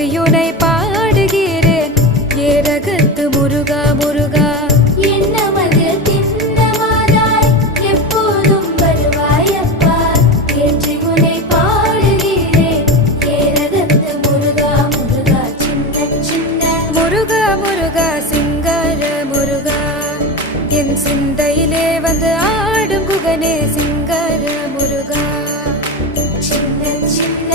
போற்றியுனை பாடுகிறேன் ஏரகத்து முருகா முருகா. என்னமது திண்ணமாதாய் எப்போதும் வருவாயப்பா ஏற்றி உனை பாடுகிறேன் ஏரகத்து முருகா முருகா. சின்ன சின்ன முருகா முருகா சிங்கார முருகா என் சிந்தையிலே வந்து ஆடும் குகனே சிங்கார முருகா. சின்ன சின்ன